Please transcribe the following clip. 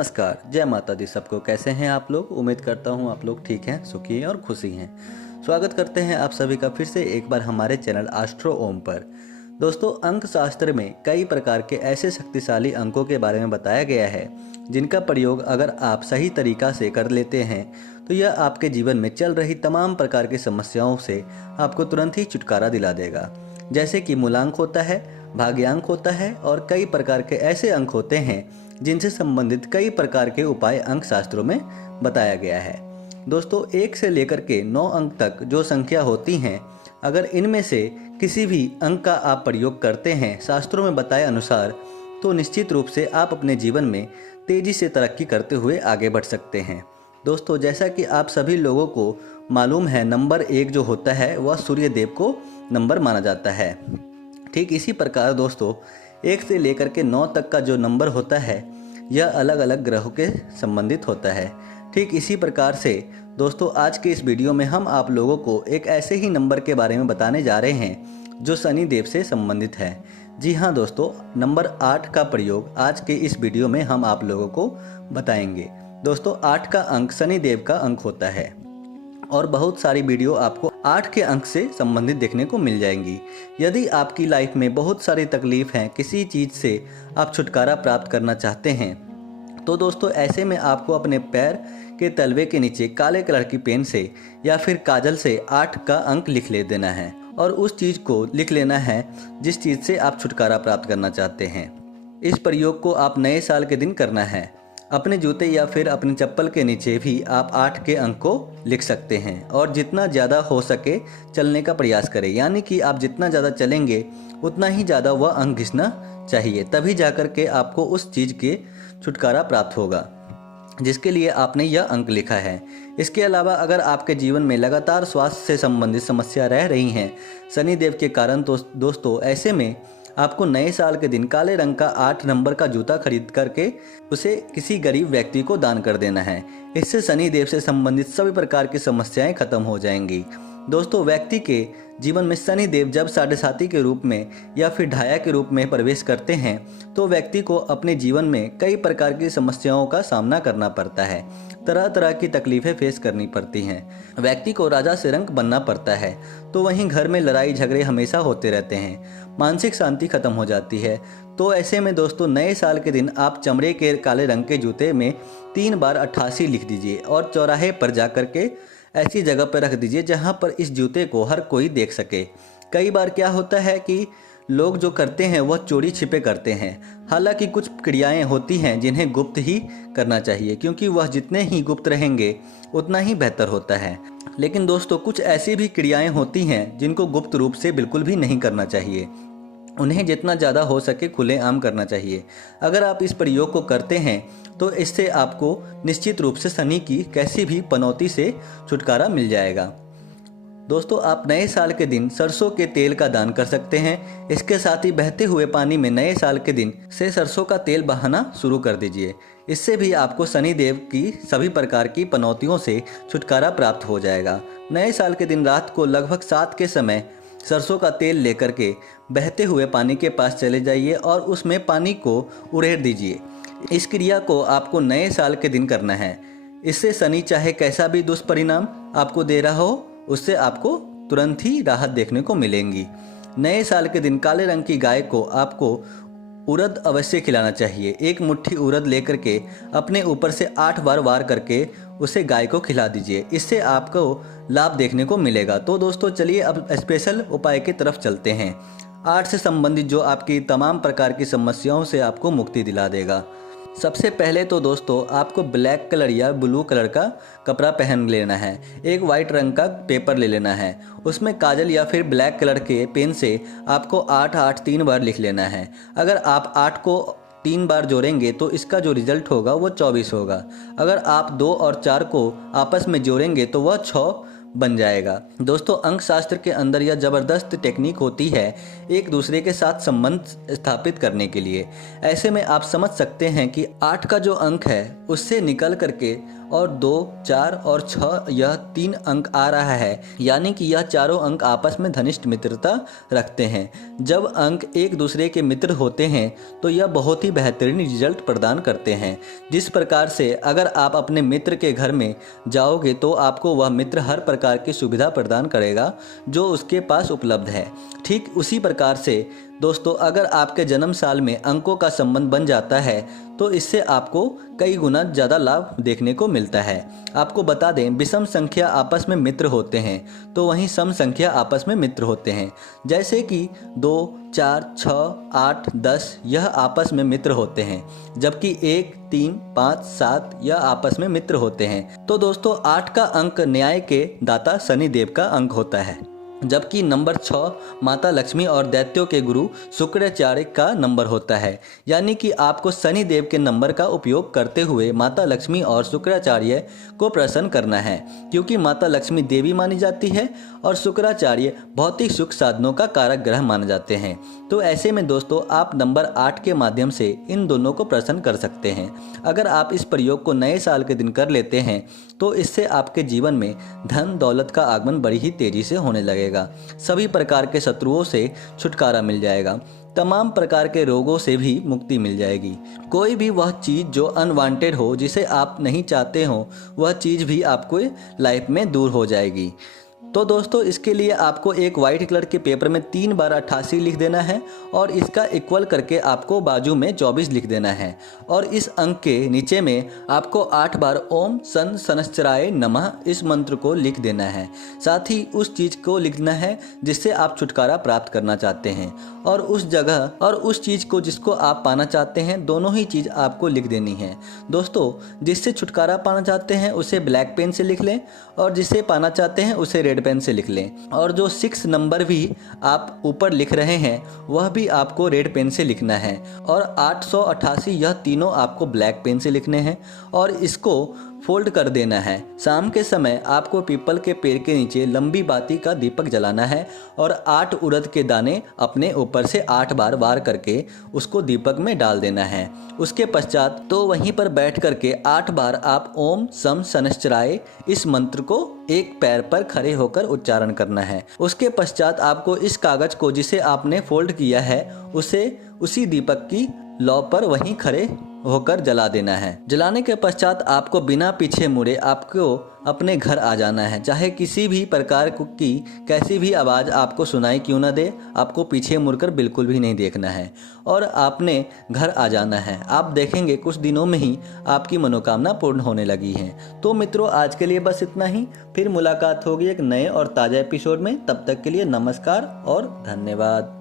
नमस्कार, जय माता दी सबको। कैसे हैं आप लोग? उम्मीद करता हूँ आप लोग ठीक हैं, सुखी हैं और खुशी हैं। स्वागत करते हैं आप सभी का फिर से एक बार हमारे चैनल एस्ट्रो ओम पर। दोस्तों, अंक शास्त्र में कई प्रकार के ऐसे शक्तिशाली अंकों के बारे में बताया गया है जिनका प्रयोग अगर आप सही तरीका से कर लेते हैं तो यह आपके जीवन में चल रही तमाम प्रकार की समस्याओं से आपको तुरंत ही छुटकारा दिला देगा। जैसे कि मूलांक होता है, भाग्यांक होता है और कई प्रकार के ऐसे अंक होते हैं जिनसे संबंधित कई प्रकार के उपाय अंक शास्त्रों में बताया गया है। दोस्तों, 1 से लेकर के 9 अंक तक जो संख्या होती हैं, अगर इनमें से किसी भी अंक का आप प्रयोग करते हैं शास्त्रों में बताए अनुसार, तो निश्चित रूप से आप अपने जीवन में तेजी से तरक्की करते हुए आगे बढ़ सकते हैं। दोस्तों, जैसा कि आप सभी लोगों को मालूम है, नंबर 1 जो होता है वह सूर्य देव को नंबर माना जाता है। ठीक इसी प्रकार दोस्तों, 1 से लेकर के 9 तक का जो नंबर होता है यह अलग अलग ग्रहों के संबंधित होता है। ठीक इसी प्रकार से दोस्तों, आज के इस वीडियो में हम आप लोगों को एक ऐसे ही नंबर के बारे में बताने जा रहे हैं जो शनि देव से संबंधित है। जी हाँ दोस्तों, नंबर 8 का प्रयोग आज के इस वीडियो में हम आप लोगों को बताएंगे। दोस्तों, 8 का अंक शनि देव का अंक होता है और बहुत सारी वीडियो आपको 8 के अंक से संबंधित देखने को मिल जाएंगी। यदि आपकी लाइफ में बहुत सारी तकलीफ हैं, किसी चीज़ से आप छुटकारा प्राप्त करना चाहते हैं, तो दोस्तों ऐसे में आपको अपने पैर के तलवे के नीचे काले कलर की पेन से या फिर काजल से 8 का अंक लिख ले देना है और उस चीज़ को लिख लेना है जिस चीज़ से आप छुटकारा प्राप्त करना चाहते हैं। इस प्रयोग को आप नए साल के दिन करना है। अपने जूते या फिर अपनी चप्पल के नीचे भी आप 8 के अंक को लिख सकते हैं और जितना ज़्यादा हो सके चलने का प्रयास करें, यानी कि आप जितना ज़्यादा चलेंगे उतना ही ज़्यादा वह अंक घिसना चाहिए, तभी जाकर के आपको उस चीज़ के छुटकारा प्राप्त होगा जिसके लिए आपने यह अंक लिखा है। इसके अलावा अगर आपके जीवन में लगातार स्वास्थ्य से संबंधित समस्या रह रही हैं शनि देव के कारण, तो दोस्तों ऐसे में आपको नए साल के दिन काले रंग का 8 नंबर का जूता खरीद करके उसे किसी गरीब व्यक्ति को दान कर देना है। इससे शनि देव से संबंधित सभी प्रकार की समस्याएं खत्म हो जाएंगी। दोस्तों, व्यक्ति के जीवन में शनि देव जब साढ़े के रूप में या फिर ढाया के रूप में प्रवेश करते हैं तो व्यक्ति को अपने जीवन में कई प्रकार की समस्याओं का सामना करना पड़ता है, तरह तरह की तकलीफें फेस करनी पड़ती हैं। व्यक्ति को राजा से रंक बनना पड़ता है, तो वहीं घर में लड़ाई झगड़े हमेशा होते रहते हैं, मानसिक शांति खत्म हो जाती है। तो ऐसे में दोस्तों, नए साल के दिन आप चमड़े के काले रंग के जूते में 3 बार 88 लिख दीजिए और चौराहे पर जा कर के ऐसी जगह पर रख दीजिए जहां पर इस जूते को हर कोई देख सके। कई बार क्या होता है कि लोग जो करते हैं वह चोरी छिपे करते हैं। हालांकि कुछ क्रियाएं होती हैं जिन्हें गुप्त ही करना चाहिए, क्योंकि वह जितने ही गुप्त रहेंगे उतना ही बेहतर होता है। लेकिन दोस्तों, कुछ ऐसी भी क्रियाएं होती हैं जिनको गुप्त रूप से बिल्कुल भी नहीं करना चाहिए, उन्हें जितना ज़्यादा हो सके खुलेआम करना चाहिए। अगर आप इस प्रयोग को करते हैं तो इससे आपको निश्चित रूप से शनि की कैसी भी पनौती से छुटकारा मिल जाएगा। दोस्तों, आप नए साल के दिन सरसों के तेल का दान कर सकते हैं। इसके साथ ही बहते हुए पानी में नए साल के दिन से सरसों का तेल बहाना शुरू कर दीजिए। इससे भी आपको शनि देव की सभी प्रकार की पनौतियों से छुटकारा प्राप्त हो जाएगा। नए साल के दिन रात को लगभग 7 के समय सरसों का तेल लेकर के बहते हुए पानी के पास चले जाइए और उसमें पानी को उड़ेल दीजिए। इस क्रिया को आपको नए साल के दिन करना है। इससे शनि चाहे कैसा भी दुष्परिणाम आपको दे रहा हो, उससे आपको तुरंत ही राहत देखने को मिलेंगी। नए साल के दिन काले रंग की गाय को आपको उड़द अवश्य खिलाना चाहिए। 1 मुट्ठी उड़द लेकर के अपने ऊपर से 8 बार वार करके उसे गाय को खिला दीजिए। इससे आपको लाभ देखने को मिलेगा। तो दोस्तों चलिए अब स्पेशल उपाय की तरफ चलते हैं, 8 से संबंधित जो आपकी तमाम प्रकार की समस्याओं से आपको मुक्ति दिला देगा। सबसे पहले तो दोस्तों आपको ब्लैक कलर या ब्लू कलर का कपड़ा पहन लेना है। एक वाइट रंग का पेपर ले लेना है, उसमें काजल या फिर ब्लैक कलर के पेन से आपको 8 3 बार लिख लेना है। अगर आप 8 को 3 बार जोड़ेंगे तो इसका जो रिजल्ट होगा वो 24 होगा। अगर आप 2 और 4 को आपस में जोड़ेंगे तो वह 6 बन जाएगा। दोस्तों, अंक शास्त्र के अंदर यह ज़बरदस्त टेक्निक होती है एक दूसरे के साथ संबंध स्थापित करने के लिए। ऐसे में आप समझ सकते हैं कि 8 का जो अंक है उससे निकल करके और 2, 4 और 6 यह 3 अंक आ रहा है, यानी कि यह चारों अंक आपस में घनिष्ठ मित्रता रखते हैं। जब अंक एक दूसरे के मित्र होते हैं तो यह बहुत ही बेहतरीन रिजल्ट प्रदान करते हैं। जिस प्रकार से अगर आप अपने मित्र के घर में जाओगे तो आपको वह मित्र हर प्रकार की सुविधा प्रदान करेगा जो उसके पास उपलब्ध है। ठीक उसी प्रकार से दोस्तों, अगर आपके जन्म साल में अंकों का संबंध बन जाता है तो इससे आपको कई गुना ज़्यादा लाभ देखने को मिलता है। आपको बता दें, विषम संख्या आपस में मित्र होते हैं तो वहीं सम संख्या आपस में मित्र होते हैं। जैसे कि 2, 4, 6, 8, 10 यह आपस में मित्र होते हैं, जबकि 1, 3, 5, 7 यह आपस में मित्र होते हैं। तो दोस्तों 8 का अंक न्याय के दाता शनिदेव का अंक होता है, जबकि नंबर 6 माता लक्ष्मी और दैत्यों के गुरु शुक्राचार्य का नंबर होता है। यानी कि आपको शनि देव के नंबर का उपयोग करते हुए माता लक्ष्मी और शुक्राचार्य को प्रसन्न करना है, क्योंकि माता लक्ष्मी देवी मानी जाती है और शुक्राचार्य भौतिक सुख साधनों का कारक ग्रह माने जाते हैं। तो ऐसे में दोस्तों आप नंबर 8 के माध्यम से इन दोनों को प्रसन्न कर सकते हैं। अगर आप इस प्रयोग को नए साल के दिन कर लेते हैं तो इससे आपके जीवन में धन दौलत का आगमन बड़ी ही तेजी से होने लगेगा। सभी प्रकार के शत्रुओं से छुटकारा मिल जाएगा, तमाम प्रकार के रोगों से भी मुक्ति मिल जाएगी। कोई भी वह चीज़ जो अनवांटेड हो, जिसे आप नहीं चाहते हो, वह चीज़ भी आपको लाइफ में दूर हो जाएगी। तो दोस्तों इसके लिए आपको एक वाइट कलर के पेपर में 3 बार 88 लिख देना है और इसका इक्वल करके आपको बाजू में 24 लिख देना है। और इस अंक के नीचे में आपको 8 बार ओम सन शनश्चराय नमः इस मंत्र को लिख देना है। साथ ही उस चीज़ को लिखना है जिससे आप छुटकारा प्राप्त करना चाहते हैं, और उस जगह और उस चीज़ को जिसको आप पाना चाहते हैं, दोनों ही चीज़ आपको लिख देनी है। दोस्तों जिससे छुटकारा पाना चाहते हैं उसे ब्लैक पेन से लिख लें और जिसे पाना चाहते हैं उसे रेड पेन से लिख लें। और जो 6 नंबर भी आप ऊपर लिख रहे हैं वह भी आपको रेड पेन से लिखना है, और 888 यह तीनों आपको ब्लैक पेन से लिखने हैं और इसको फोल्ड कर देना है। शाम के समय आपको पीपल के पेड़ के नीचे लंबी बाती का दीपक जलाना है और 8 उड़द के दाने अपने ऊपर से 8 बार वार करके उसको दीपक में डाल देना है। उसके पश्चात तो वहीं पर बैठ करके 8 बार आप ओम सम शनश्चराय इस मंत्र को एक पैर पर खड़े होकर उच्चारण करना है। उसके पश्चात आपको इस कागज को जिसे आपने फोल्ड किया है उसे उसी दीपक की लौ पर वहीं खड़े होकर जला देना है। जलाने के पश्चात आपको बिना पीछे मुड़े आपको अपने घर आ जाना है। चाहे किसी भी प्रकार की कैसी भी आवाज़ आपको सुनाई क्यों ना दे, आपको पीछे मुड़कर बिल्कुल भी नहीं देखना है और आपने घर आ जाना है। आप देखेंगे कुछ दिनों में ही आपकी मनोकामना पूर्ण होने लगी है। तो मित्रों आज के लिए बस इतना ही। फिर मुलाकात होगी एक नए और ताज़ा एपिसोड में। तब तक के लिए नमस्कार और धन्यवाद।